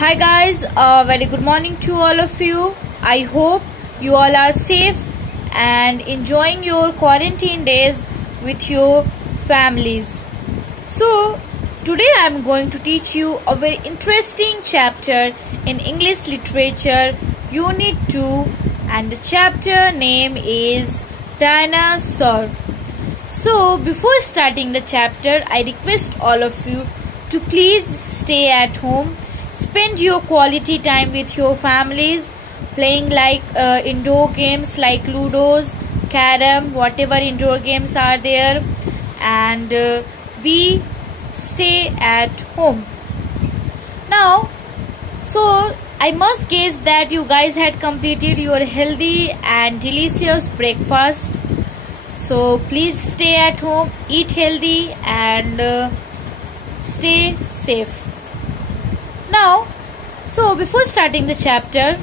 Hi guys, very good morning to all of you. I hope you all are safe and enjoying your quarantine days with your families. So today I am going to teach you a very interesting chapter in English Literature Unit 2, and the chapter name is Dinosaur. So before starting the chapter, I request all of you to please stay at home. Spend your quality time with your families, playing like indoor games like Ludos, Carom, whatever indoor games are there, and we stay at home. Now, so I must guess that you guys had completed your healthy and delicious breakfast. So please stay at home, eat healthy, and stay safe. Now, so before starting the chapter,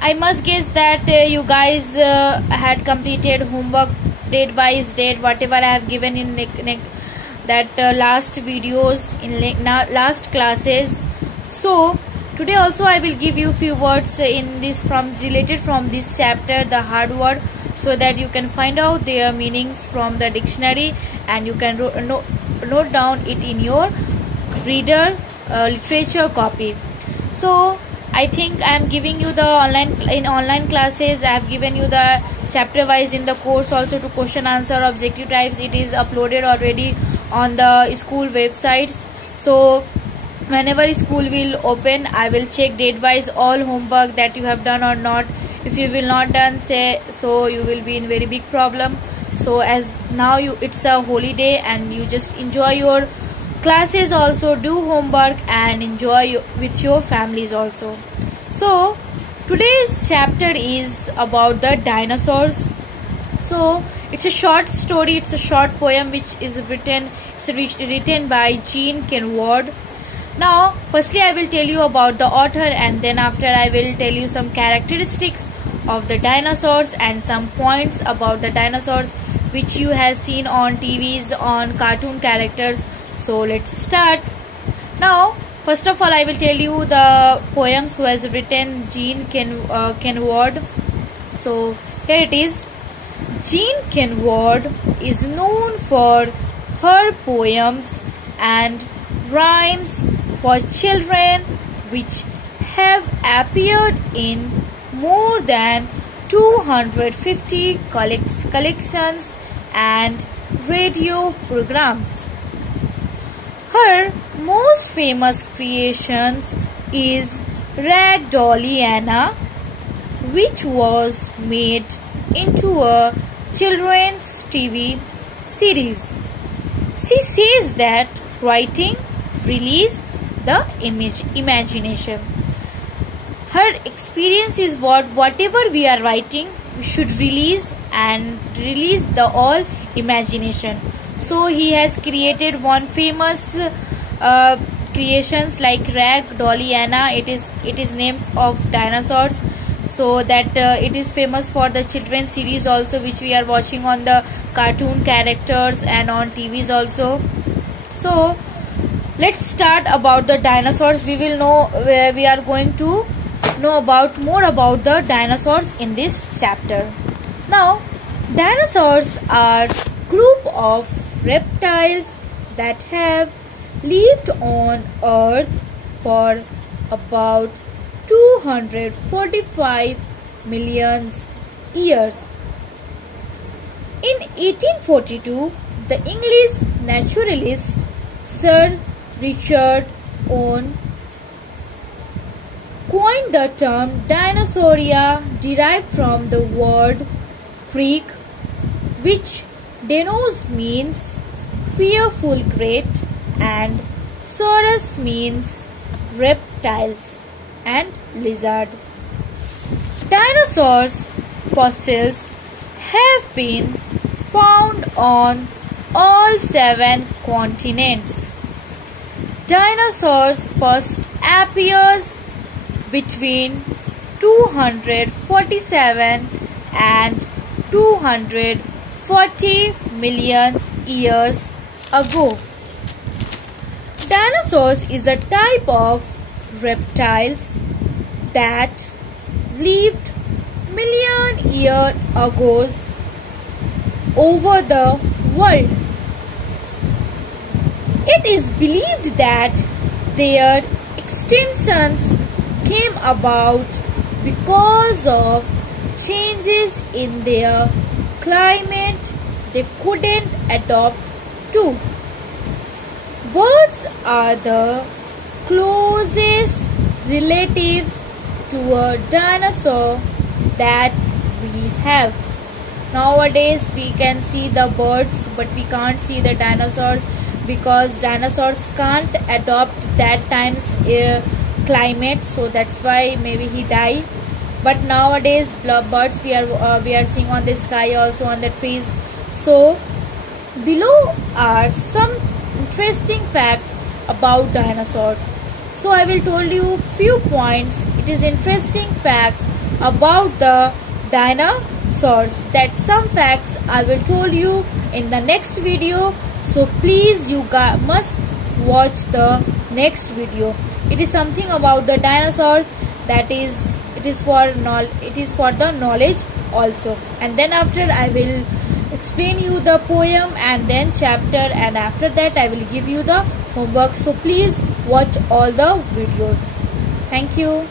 I must guess that you guys had completed homework date by date, whatever I have given in that last videos in last classes. So today also I will give you few words in this related from this chapter, the hard word, so that you can find out their meanings from the dictionary and you can note down it in your reader literature copy. So I think I am giving you the online classes. I have given you the chapter wise in the course, also to question answer objective types. It is uploaded already on the school websites. So whenever school will open, I will check date wise all homework that you have done or not. If you will not done, say so, you will be in very big problem. So as now it's a holiday and you just enjoy your classes, also do homework and enjoy with your families also. So today's chapter is about the dinosaurs. So it's a short story, it's a short poem which is written by Jean Kenward. Now firstly I will tell you about the author, and then after I will tell you some characteristics of the dinosaurs and some points about the dinosaurs which you have seen on TVs, on cartoon characters. So let's start. Now first of all I will tell you the poems who has written Jean Kenward. So here it is. Jean Kenward is known for her poems and rhymes for children which have appeared in more than 250 collections and radio programs. Her most famous creations is Ragdolliana, which was made into a children's TV series. She says that writing releases the imagination. Her experience is whatever we are writing, we should release the all imagination. So he has created one famous creations like Ragdolliana. It is named of dinosaurs. So that it is famous for the children's series also, which we are watching on the cartoon characters and on TVs also. So let's start about the dinosaurs. We will know where we are going to know more about the dinosaurs in this chapter. Now, dinosaurs are group of reptiles that have lived on Earth for about 245 million years. In 1842, the English naturalist Sir Richard Owen coined the term Dinosauria, derived from the word Greek, which Denos means fearful great and Saurus means reptiles and lizard. Dinosaurs fossils have been found on all 7 continents. Dinosaurs first appears between 247 and 240 million years ago. Dinosaurs is a type of reptiles that lived million years ago over the world. It is believed that their extinctions came about because of changes in their climate they couldn't adapt to. Birds are the closest relatives to a dinosaur that we have. Nowadays we can see the birds, but we can't see the dinosaurs because dinosaurs can't adopt that time's climate, so that's why maybe he died. But nowadays birds we are seeing on the sky, also on the trees. So below are some interesting facts about dinosaurs. So I will tell you few points. It is interesting facts about the dinosaurs. That some facts I will tell you in the next video. So please you must watch the next video. It is something about the dinosaurs that it is for the knowledge also. And then after I will explain you the poem and then chapter, and after that I will give you the homework. So please watch all the videos. Thank you.